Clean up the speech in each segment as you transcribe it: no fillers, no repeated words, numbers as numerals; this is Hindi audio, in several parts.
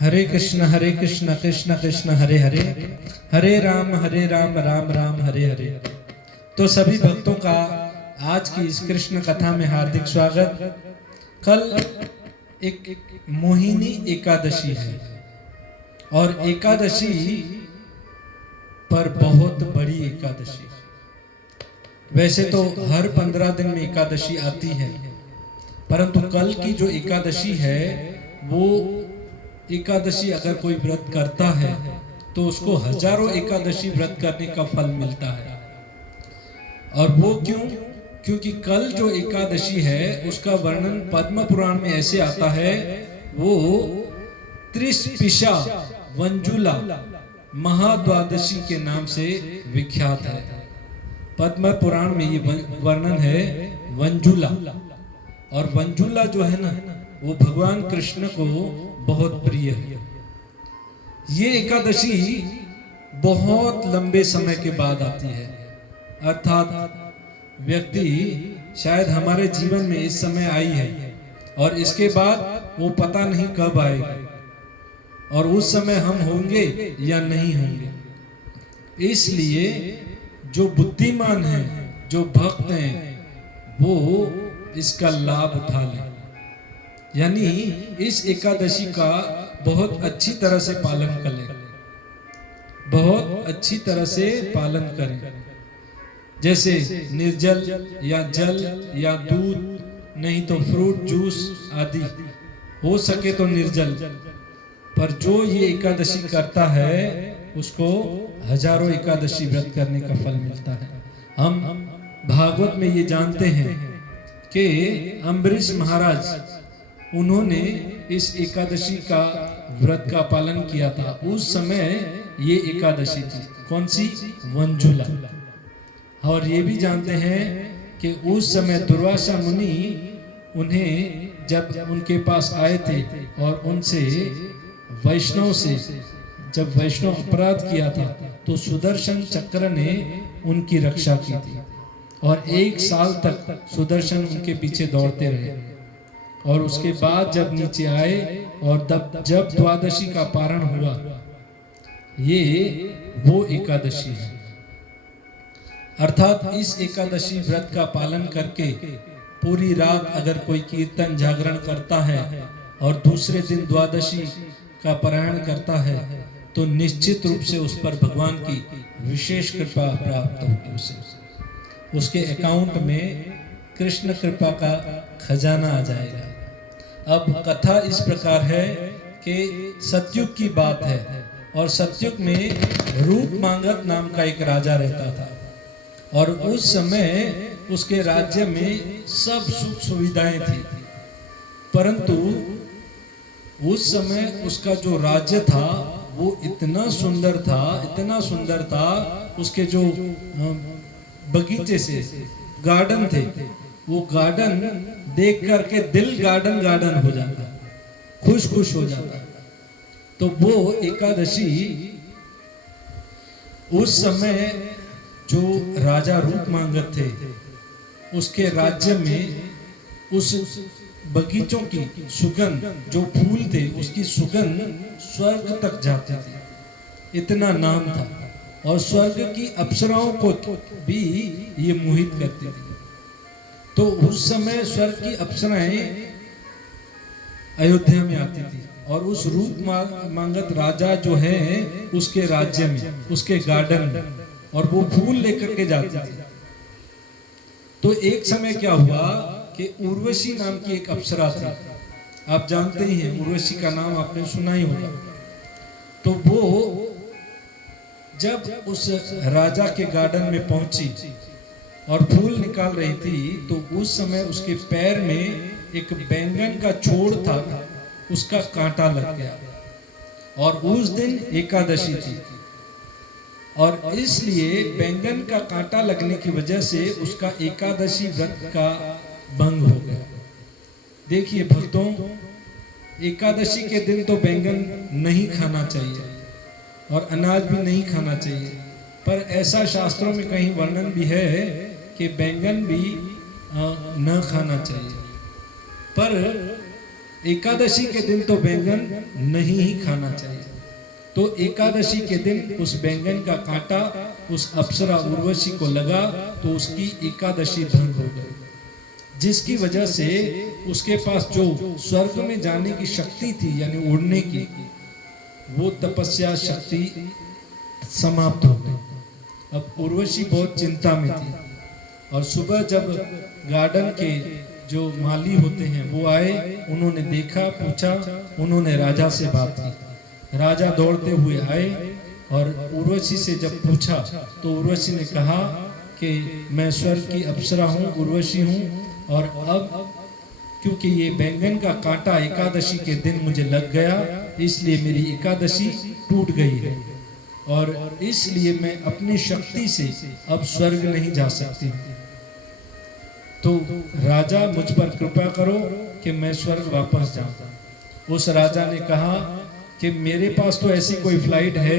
हरे कृष्ण कृष्ण कृष्ण हरे हरे, हरे राम राम राम हरे हरे। तो सभी भक्तों का आज की इस कृष्ण कथा में हार्दिक स्वागत। कल एक मोहिनी एकादशी है और एकादशी पर बहुत बड़ी एकादशी। वैसे तो हर 15 दिन में एकादशी आती है, परंतु कल की जो एकादशी है वो एकादशी अगर कोई व्रत करता है तो उसको हजारों एकादशी व्रत करने का फल मिलता है। और वो क्यों? क्योंकि कल जो एकादशी है उसका वर्णन पद्म पुराण में ऐसे आता है, वो त्रिस्पिशा वंजुला महाद्वादशी के नाम से विख्यात है। पद्म पुराण में ये वर्णन है वंजुला, और वंजुला जो है ना वो भगवान कृष्ण को बहुत प्रिय है। ये एकादशी बहुत लंबे समय के बाद आती है, अर्थात व्यक्ति शायद हमारे जीवन में इस समय आई है और इसके बाद वो पता नहीं कब आएगा और उस समय हम होंगे या नहीं होंगे। इसलिए जो बुद्धिमान हैं, जो भक्त हैं, वो इसका लाभ उठा लें, यानी इस एकादशी का बहुत अच्छी तरह से पालन करें, बहुत अच्छी तरह से पालन करें। जैसे निर्जल या जल या दूध, नहीं तो फ्रूट जूस आदि, हो सके तो निर्जल। पर जो ये एकादशी करता है उसको हजारों एकादशी व्रत करने का फल मिलता है। हम भागवत में ये जानते हैं कि अम्बरीश महाराज, उन्होंने इस एकादशी का व्रत का पालन किया था। उस समय ये एकादशी थी, कौन सी? वंजुला। और ये भी जानते हैं कि उस समय दुर्वासा मुनि उन्हें जब उनके पास आए थे और उनसे वैष्णव से जब वैष्णव अपराध किया था तो सुदर्शन चक्र ने उनकी रक्षा की थी और 1 साल तक सुदर्शन उनके पीछे दौड़ते रहे। और उसके बाद जब नीचे आए और जब द्वादशी का पारण हुआ, ये वो एकादशी है। अर्थात इस एकादशी व्रत का पालन करके पूरी रात अगर कोई कीर्तन जागरण करता है और दूसरे दिन द्वादशी का पारायण करता है तो निश्चित रूप से उस पर भगवान की विशेष कृपा प्राप्त होगी। उसे उसके अकाउंट में कृष्ण कृपा का खजाना आ जाएगा। अब कथा इस प्रकार है कि सतयुग की बात है और सतयुग में रूपमांगत नाम का एक राजा रहता था और उस समय उसके राज्य में सब सुख सुविधाएं थी, परंतु उस समय उसका जो राज्य था वो इतना सुंदर था, इतना सुंदर था। उसके जो बगीचे से गार्डन थे, वो गार्डन देख करके दिल गार्डन गार्डन हो जाता, खुश खुश हो जाता। तो वो एकादशी उस समय जो राजा रूपमांगत थे उसके राज्य में उस बगीचों की सुगंध, जो फूल थे उसकी सुगंध स्वर्ग तक जाती थी, इतना नाम था। और स्वर्ग की अप्सराओं को भी ये मोहित करती थी। तो उस समय स्वर्ग की अप्सराएं अयोध्या में आती थी और उस रूपमांगत राजा जो है उसके राज्य में, उसके गार्डन में, और वो फूल लेकर के जाती थी। तो एक समय क्या हुआ कि उर्वशी नाम की एक अप्सरा थी, आप जानते ही हैं उर्वशी का नाम आपने सुना ही होगा। तो वो जब उस राजा के गार्डन में पहुंची और फूल निकाल रही थी तो उस समय उसके पैर में एक बैंगन का छोड़ था, उसका कांटा लग गया और उस दिन एकादशी थी और इसलिए बैंगन का कांटा लगने की वजह से उसका एकादशी व्रत का भंग हो गया। देखिए भक्तों, एकादशी के दिन तो बैंगन नहीं खाना चाहिए और अनाज भी नहीं खाना चाहिए, पर ऐसा शास्त्रों में कहीं वर्णन भी है कि बैंगन भी न खाना चाहिए। पर एकादशी के दिन तो बैंगन नहीं ही खाना चाहिए। तो एकादशी के दिन उस बैंगन का कांटा उस अप्सरा उर्वशी को लगा तो उसकी एकादशी भंग हो गई, जिसकी वजह से उसके पास जो स्वर्ग में जाने की शक्ति थी यानी उड़ने की, वो तपस्या शक्ति समाप्त हो गई। अब उर्वशी बहुत चिंता में थी और सुबह जब गार्डन के जो माली होते हैं वो आए, उन्होंने देखा, पूछा, उन्होंने राजा से बात की। राजा दौड़ते हुए आए और उर्वशी से जब पूछा तो उर्वशी ने कहा कि मैं स्वर्ग की अप्सरा हूँ, उर्वशी हूँ, और अब क्योंकि ये बैंगन का कांटा एकादशी के दिन मुझे लग गया, इसलिए मेरी एकादशी टूट गई है और इसलिए मैं अपनी शक्ति से अब स्वर्ग नहीं जा सकती। तो राजा मुझ पर कृपा करो कि मैं स्वर्ग वापस जाऊं। उस राजा ने कहा कि मेरे पास तो ऐसी कोई फ्लाइट है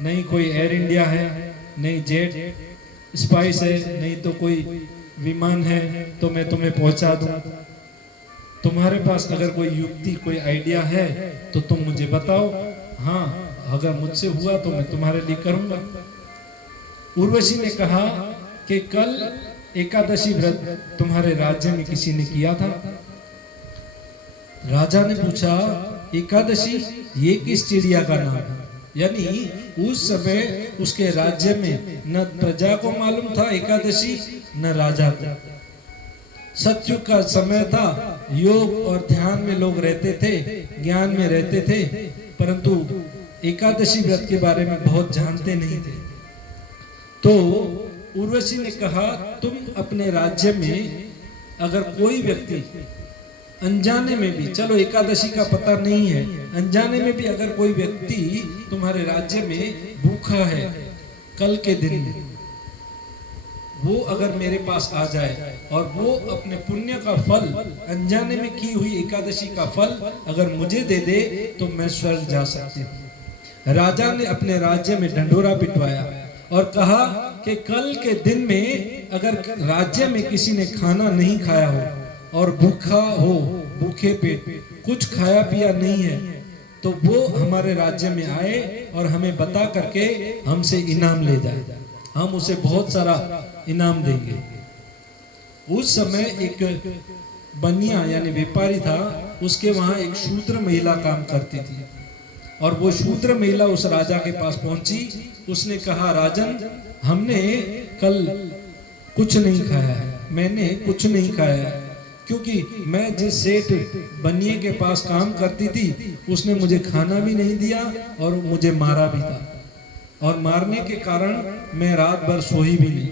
नहीं कोई एयर इंडिया है, नहीं जेट स्पाइस है, नहीं तो कोई विमान है तो मैं तुम्हें पहुंचा दूं। तुम्हारे पास अगर कोई युक्ति, कोई आइडिया है तो तुम मुझे बताओ। हाँ, अगर मुझसे हुआ तो मैं तुम्हारे लिए करूंगा। उर्वशी ने कहा कि कल एकादशी व्रत तुम्हारे राज्य में किसी ने किया था। राजा ने पूछा, एकादशी ये किस चिड़िया का नाम है? यानी उस समय उसके राज्य में न प्रजा को मालूम था एकादशी, न राजा को। सत्युग का समय था, योग और ध्यान में लोग रहते थे, ज्ञान में रहते थे, परंतु एकादशी व्रत के बारे में बहुत जानते नहीं थे। तो उर्वशी ने कहा, तुम अपने राज्य में अगर कोई व्यक्ति अनजाने में भी, चलो एकादशी का पता नहीं है, अनजाने में भी अगर कोई व्यक्ति तुम्हारे राज्य में भूखा है कल के दिन, वो अगर मेरे पास आ जाए और वो अपने पुण्य का फल, अनजाने में की हुई एकादशी का फल अगर मुझे दे दे तो मैं स्वर्ग जा सकती हूँ। राजा ने अपने राज्य में ढंढोरा पिटवाया और कहा कि कल के दिन में अगर राज्य में किसी ने खाना नहीं खाया हो और भूखा हो, भूखे पेट कुछ खाया पिया नहीं है, तो वो हमारे राज्य में आए और हमें बता करके हमसे इनाम ले जाए, हम उसे बहुत सारा इनाम देंगे। उस समय एक बनिया यानी व्यापारी था, उसके वहां एक शूद्र महिला काम करती थी और वो शूद्र महिला उस राजा के पास पहुंची। उसने कहा, राजन, हमने कल कुछ नहीं खाया है, मैंने कुछ नहीं खाया है, क्योंकि मैं जिस सेठ बनिए के पास काम करती थी उसने मुझे खाना भी नहीं दिया और मुझे मारा भी था, और मारने के कारण मैं रात भर सोई भी नहीं।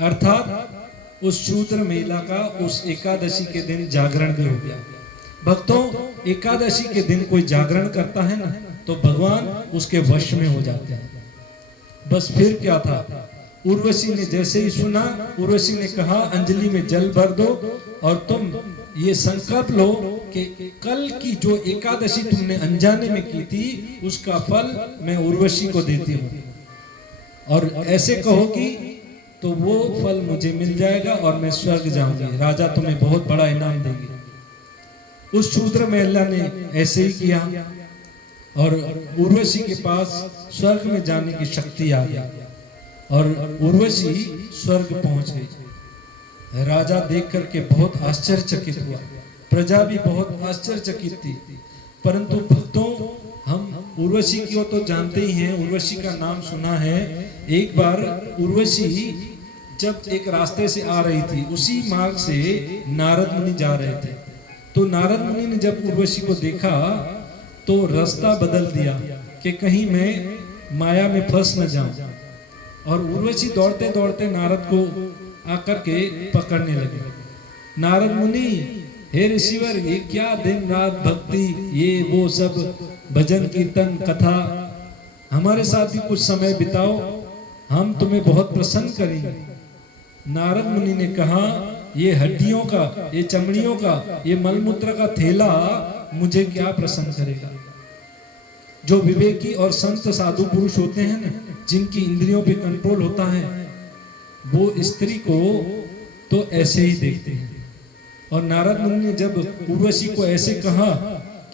अर्थात उस शूद्र महिला का उस एकादशी के दिन जागरण भी हो गया। भक्तों, एकादशी के दिन कोई जागरण करता है ना तो भगवान उसके वश में हो जाते हैं। बस फिर क्या था, उर्वशी ने जैसे ही सुना, उर्वशी ने कहा, अंजलि में जल भर दो और तुम ये संकल्प लो कि कल की जो एकादशी तुमने अनजाने में की थी उसका फल मैं उर्वशी को देती हूँ, और ऐसे कहोगी तो वो फल मुझे मिल जाएगा और मैं स्वर्ग जाऊंगी, राजा तुम्हें बहुत बड़ा इनाम देंगे। उस शूद्र महिला ने ऐसे ही किया और उर्वशी के पास स्वर्ग में जाने की शक्ति आ गई और उर्वशी स्वर्ग पहुंच गई। राजा देख करके बहुत आश्चर्यचकित हुआ, प्रजा भी बहुत आश्चर्यचकित थी। परंतु भक्तों, हम उर्वशी को तो जानते ही हैं, उर्वशी का नाम सुना है। एक बार उर्वशी जब एक रास्ते से आ रही थी, उसी मार्ग से नारद मुनि जा रहे थे, तो नारद मुनि ने जब उर्वशी को देखा तो रास्ता बदल दिया कि कहीं मैं माया में फंस न जाऊं, और उर्वशी दौड़ते दौड़ते नारद को आकर के पकड़ने लगे। नारद मुनि, हे ऋषिवर, ये क्या दिन रात भक्ति, ये वो सब भजन कीर्तन कथा, हमारे साथ भी कुछ समय बिताओ, हम तुम्हें बहुत प्रसन्न करेंगे। नारद मुनि ने कहा, ये हड्डियों का, ये चमड़ियों का, ये मलमूत्र का थैला मुझे क्या प्रसन्न करेगा। जो विवेकी और संत साधु पुरुष होते हैं ना, जिनकी इंद्रियों पे कंट्रोल होता है, वो स्त्री को तो ऐसे ही देखते हैं और नारद मुनि ने जब उर्वशी को ऐसे कहा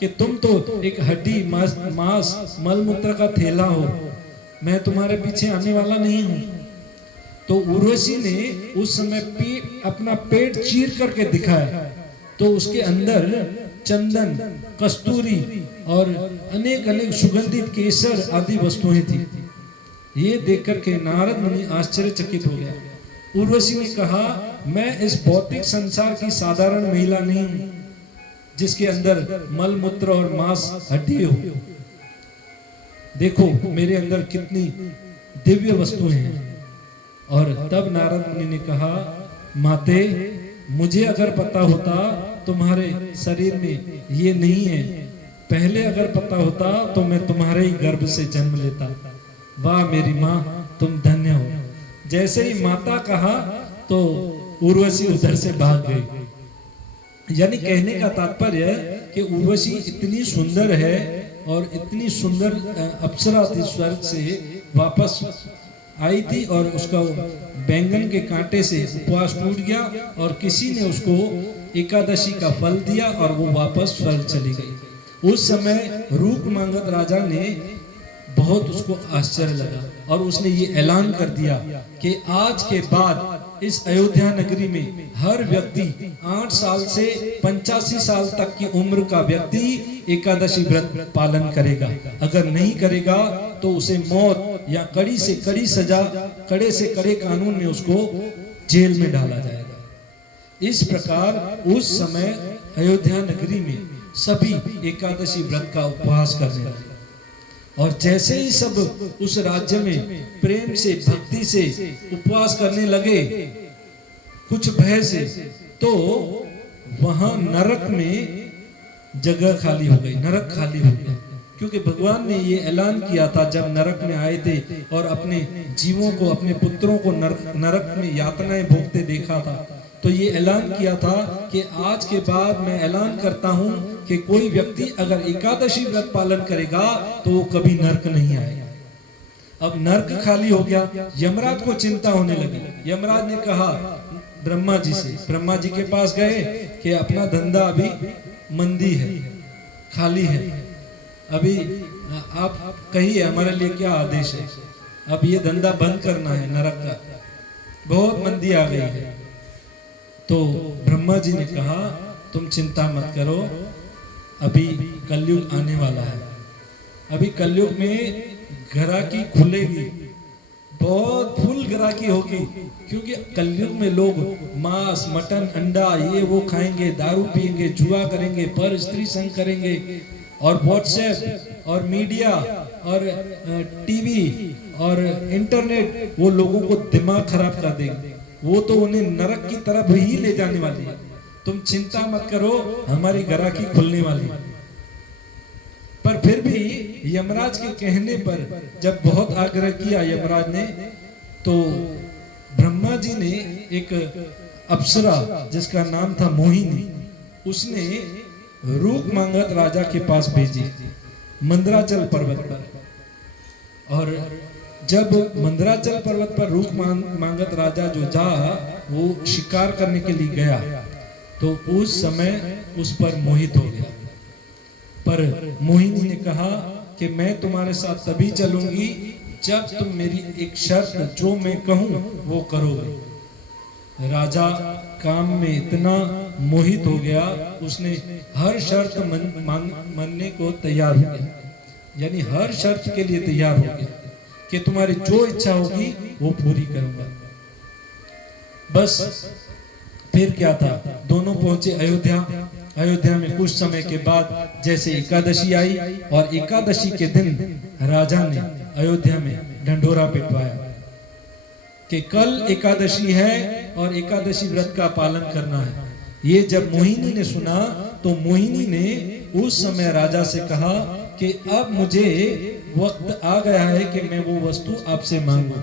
कि तुम तो एक हड्डी मांस मलमूत्र का थैला हो, मैं तुम्हारे पीछे आने वाला नहीं हूं, तो उर्वशी ने उस समय अपना पेट चीर करके दिखाया, तो उसके अंदर चंदन, कस्तूरी और अनेक अनेक सुगंधित केसर आदि वस्तुएं थी। ये देखकर के नारद मुनि आश्चर्यचकित हो गया। उर्वशी ने कहा, मैं इस भौतिक संसार की साधारण महिला नहीं हूं जिसके अंदर मल मूत्र और मांस हड्डी हो। देखो मेरे अंदर कितनी दिव्य वस्तुएं हैं। और तब नारद मुनि ने कहा, माते मुझे अगर पता होता तुम्हारे शरीर में ये नहीं है, पहले अगर पता होता तो मैं तुम्हारे ही गर्भ से जन्म लेता। वाह मेरी माँ, तुम धन्य हो। जैसे ही माता कहा तो उर्वशी उधर से भाग गई। यानी कहने का तात्पर्य कि उर्वशी इतनी सुंदर है और इतनी सुंदर अप्सरा थी, स्वर्ग से वापस आई थी और उसका बैंगन के कांटे से उपवास टूट गया और किसी ने उसको एकादशी का फल दिया और वो वापस स्वर्ग चली गई। उस समय रूप मांगत राजा ने बहुत उसको आश्चर्य लगा और उसने ये ऐलान कर दिया कि आज के बाद इस अयोध्या नगरी में हर व्यक्ति 8 साल से 85 साल तक की उम्र का व्यक्ति एकादशी व्रत पालन करेगा। अगर नहीं करेगा तो उसे मौत या कड़ी से कड़ी सजा, कड़े से कड़े कानून में उसको जेल में डाला जाएगा। इस प्रकार उस समय अयोध्या नगरी में सभी एकादशी व्रत का उपवास करने लगे। और जैसे ही सब उस राज्य में प्रेम से, भक्ति से उपवास करने लगे, कुछ भय से, तो वहां नरक में जगह खाली हो गई, नरक खाली हो गया। क्योंकि भगवान ने ये ऐलान किया था जब नरक में आए थे और अपने जीवों को, अपने पुत्रों को नरक में यातनाएं भोगते देखा था, तो ये ऐलान किया था कि आज के बाद मैं ऐलान करता हूं कि कोई व्यक्ति अगर एकादशी व्रत पालन करेगा तो वो कभी नरक नहीं आएगा। अब नरक खाली हो गया, यमराज को चिंता होने लगी। यमराज ने कहा ब्रह्मा जी से, ब्रह्मा जी के पास गए कि अपना धंधा अभी मंदी है, खाली है, अभी आप कहिए हमारे लिए क्या आदेश है, अब ये धंधा बंद करना है नरक का, बहुत मंदी आ गई है। तो ब्रह्मा जी ने कहा तुम चिंता मत करो, अभी कलयुग आने वाला है, अभी कलयुग में ग्राहकी खुलेगी, बहुत फुल ग्राहकी होगी, क्योंकि कलयुग में लोग मांस, मटन, अंडा ये वो खाएंगे, दारू पिएंगे, जुआ करेंगे, पर स्त्री संग करेंगे, और व्हाट्सएप और मीडिया और टीवी और इंटरनेट वो लोगों को दिमाग खराब कर देंगे, वो तो उन्हें नरक की तरफ ही ले जाने वाली है। तुम चिंता मत करो, हमारी ग्राहकी खुलने वाली है। पर फिर भी यमराज के कहने पर जब बहुत आग्रह किया यमराज ने, तो ब्रह्मा जी ने एक अप्सरा जिसका नाम था मोहिनी, उसने रूप मांगत राजा के पास भेजी मंदराचल पर्वत पर। और जब मंदराचल पर्वत पर रूप मांगत राजा जो जा वो शिकार करने के लिए गया, तो उस समय उस पर मोहित हो गया। पर मोहिनी ने कहा कि मैं तुम्हारे साथ तभी चलूंगी जब तुम मेरी एक शर्त जो मैं कहूं वो करोगे। राजा काम में इतना मोहित हो गया, उसने हर शर्त मानने को तैयार हो गया, यानी हर शर्त के लिए तैयार हो गया कि तुम्हारी जो इच्छा होगी वो पूरी करूंगा। बस फिर क्या था, दोनों पहुंचे अयोध्या। अयोध्या में कुछ समय के बाद जैसे एकादशी आई, और एकादशी के दिन राजा ने अयोध्या में ढंढोरा पिटवाया कि कल एकादशी है और एकादशी व्रत का पालन करना है। ये जब मोहिनी ने सुना तो मोहिनी ने उस समय राजा से कहा कि अब मुझे वक्त आ गया है कि मैं वो वस्तु आपसे मांगू।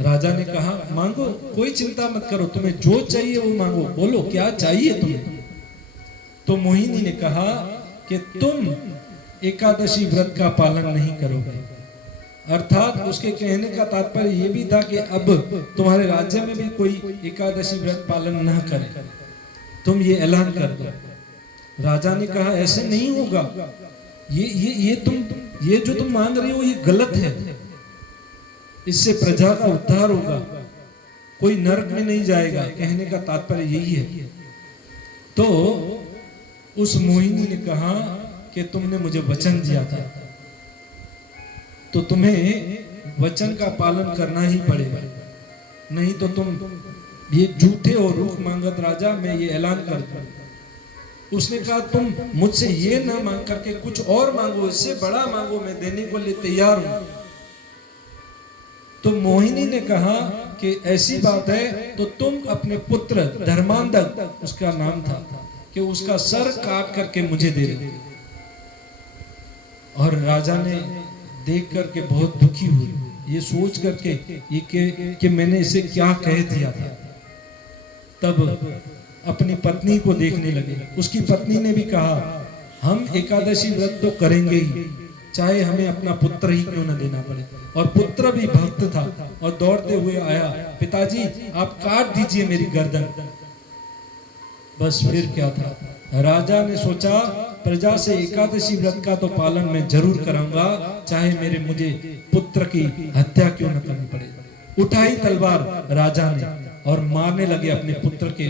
राजा ने कहा मांगो, कोई चिंता मत करो, तुम्हें जो चाहिए वो मांगो, बोलो क्या चाहिए तुम्हें। तो मोहिनी ने कहा कि तुम एकादशी व्रत का पालन नहीं करोगे। अर्थात उसके कहने का तात्पर्य ये भी था कि अब तुम्हारे राज्य में भी कोई एकादशी व्रत पालन न करे। तुम ये ऐलान कर दो। राजा ने कहा ऐसे नहीं होगा, ये जो तुम मांग रहे हो ये गलत है, इससे प्रजा का उद्धार होगा, कोई नरक में नहीं जाएगा। कहने का तात्पर्य यही है। तो उस मोहिनी ने कहा कि तुमने मुझे वचन दिया था, तो तुम्हें वचन का पालन करना ही पड़ेगा, नहीं तो तुम ये झूठे और रूख मांगत राजा, मैं ये ऐलान कर दूं। उसने कहा तुम मुझसे ये ना मांग करके कुछ और मांगो, इससे बड़ा मांगो, मैं देने को लिए तैयार हूं। तो मोहिनी ने कहा कि ऐसी बात है तो तुम अपने पुत्र धर्मांधक, उसका नाम था, कि उसका सर काट करके मुझे दे दो। और राजा ने देख करके बहुत दुखी हुई, ये सोच करके कि मैंने इसे क्या कह दिया था। तब अपनी पत्नी को देखने लगे। उसकी पत्नी ने भी कहा हम एकादशी व्रत तो करेंगे ही, चाहे हमें अपना पुत्र ही क्यों न देना पड़े। और पुत्र भी भक्त था और दौड़ते हुए आया, पिताजी आप काट दीजिए मेरी गर्दन। बस फिर क्या था, राजा ने सोचा प्रजा से एकादशी व्रत का तो पालन मैं जरूर कराऊंगा, चाहे मुझे पुत्र की हत्या क्यों न करनी पड़े। उठाई तलवार राजा ने और मारने लगे, अपने पुत्र के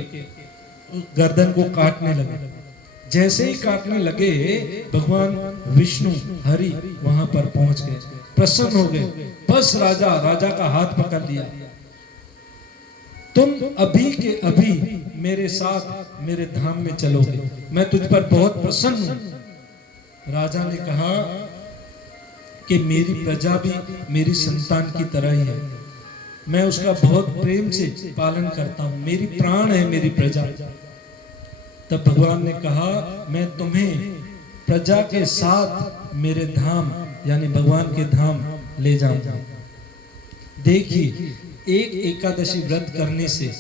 गर्दन को काटने लगे। जैसे ही काटने लगे भगवान विष्णु हरि वहां पर पहुंच गए, प्रसन्न हो गए। बस राजा का हाथ पकड़ लिया, तुम अभी के अभी मेरे साथ मेरे धाम में चलोगे, मैं तुझ पर बहुत प्रसन्न हूं। राजा ने कहा कि मेरी प्रजा भी मेरी संतान की तरह ही है, मैं उसका बहुत प्रेम से पालन करता हूं, मेरी प्राण है मेरी प्रजा। तब भगवान ने कहा मैं तुम्हें प्रजा के साथ मेरे धाम यानी भगवान के धाम ले जाऊंगा। देखिए, एक एकादशी व्रत करने से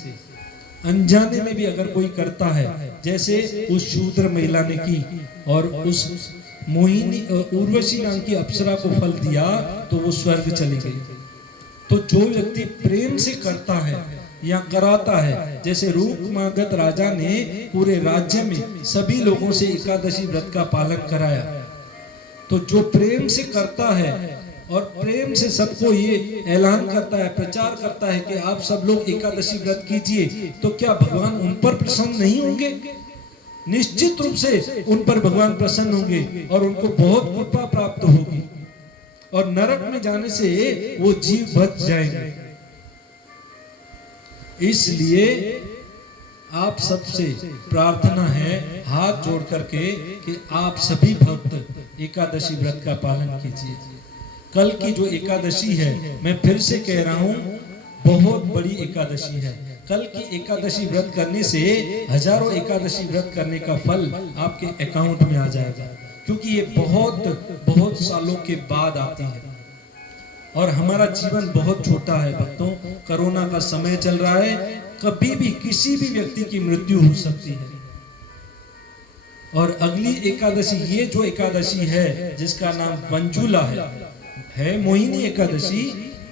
अनजाने में भी अगर कोई करता है, जैसे उस शूद्र महिला ने की और उस मोहिनी उर्वशी नाम की अप्सरा को फल दिया तो वो स्वर्ग चली गई। तो जो व्यक्ति प्रेम से करता है या कराता है, जैसे रूप मागत राजा ने पूरे राज्य में सभी लोगों से एकादशी व्रत का पालन कराया, तो जो प्रेम से करता है और प्रेम से सबको ये ऐलान करता है, प्रचार करता है कि आप सब लोग एकादशी व्रत कीजिए, तो क्या भगवान उन पर प्रसन्न नहीं होंगे? निश्चित रूप से उन पर भगवान प्रसन्न होंगे और उनको बहुत कृपा प्राप्त होगी और नरक में जाने से वो जीव बच जाएंगे। इसलिए आप सबसे प्रार्थना है हाथ जोड़ करके कि आप सभी भक्त एकादशी व्रत का पालन कीजिए। कल की जो एकादशी है, मैं फिर से कह रहा हूं, बहुत बड़ी एकादशी है। कल की एकादशी व्रत करने से हजारों एकादशी व्रत करने का फल आपके अकाउंट में आ जाएगा, क्योंकि ये बहुत सालों के बाद आती है और हमारा जीवन बहुत छोटा है भक्तों। कोरोना का समय चल रहा है, कभी भी किसी भी व्यक्ति की मृत्यु हो सकती है। और अगली एकादशी, ये जो एकादशी है जिसका नाम वंजुला है मोहिनी एकादशी,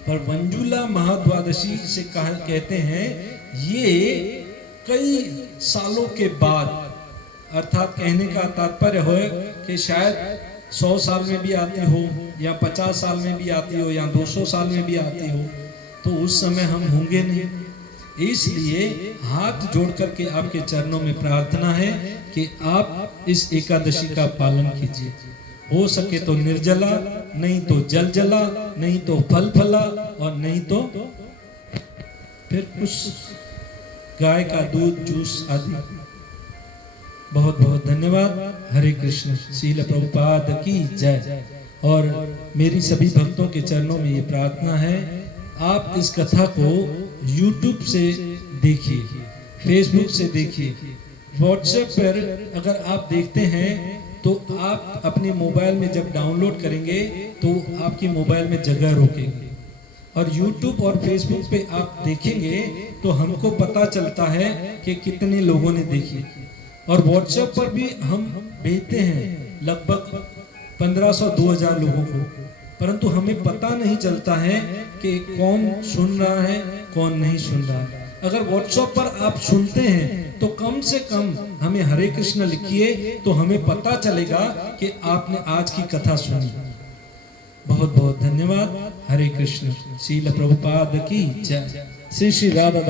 पर वंजुला महाद्वादशी से कहते हैं। ये कई सालों के बाद, अर्थात कहने का तात्पर्य हो कि शायद 100 साल में भी आती हो या 50 साल में भी आती हो या 200 साल में भी आती हो, तो उस समय हम होंगे नहीं। इसलिए हाथ जोड़ करके आपके चरणों में प्रार्थना है कि आप इस एकादशी का पालन कीजिए। हो सके तो निर्जला, नहीं तो जल जला, नहीं तो फल फला, और नहीं तो फिर कुछ गाय का दूध, जूस आदि। बहुत बहुत धन्यवाद। हरे कृष्ण। श्रील प्रभुपाद की जय। और मेरी सभी भक्तों के चरणों में ये प्रार्थना है, आप इस कथा को YouTube से देखिए, Facebook से देखिए, WhatsApp पर अगर आप देखते हैं तो आप अपने मोबाइल में जब डाउनलोड करेंगे तो आपकी मोबाइल में जगह रोकेंगे, और YouTube और Facebook पे आप देखेंगे तो हमको पता चलता है कि कितने लोगों ने देखी। और WhatsApp पर भी हम भेजते हैं लगभग 1500-2000 लोगों को, परंतु हमें पता नहीं चलता है कि कौन सुन रहा है कौन नहीं सुन रहा है। अगर WhatsApp पर आप सुनते हैं तो कम से कम हमें हरे कृष्ण लिखिए, तो हमें पता चलेगा कि आपने आज की कथा सुनी। बहुत बहुत धन्यवाद। हरे कृष्ण। श्रील प्रभुपाद की जय। श्री श्री राधा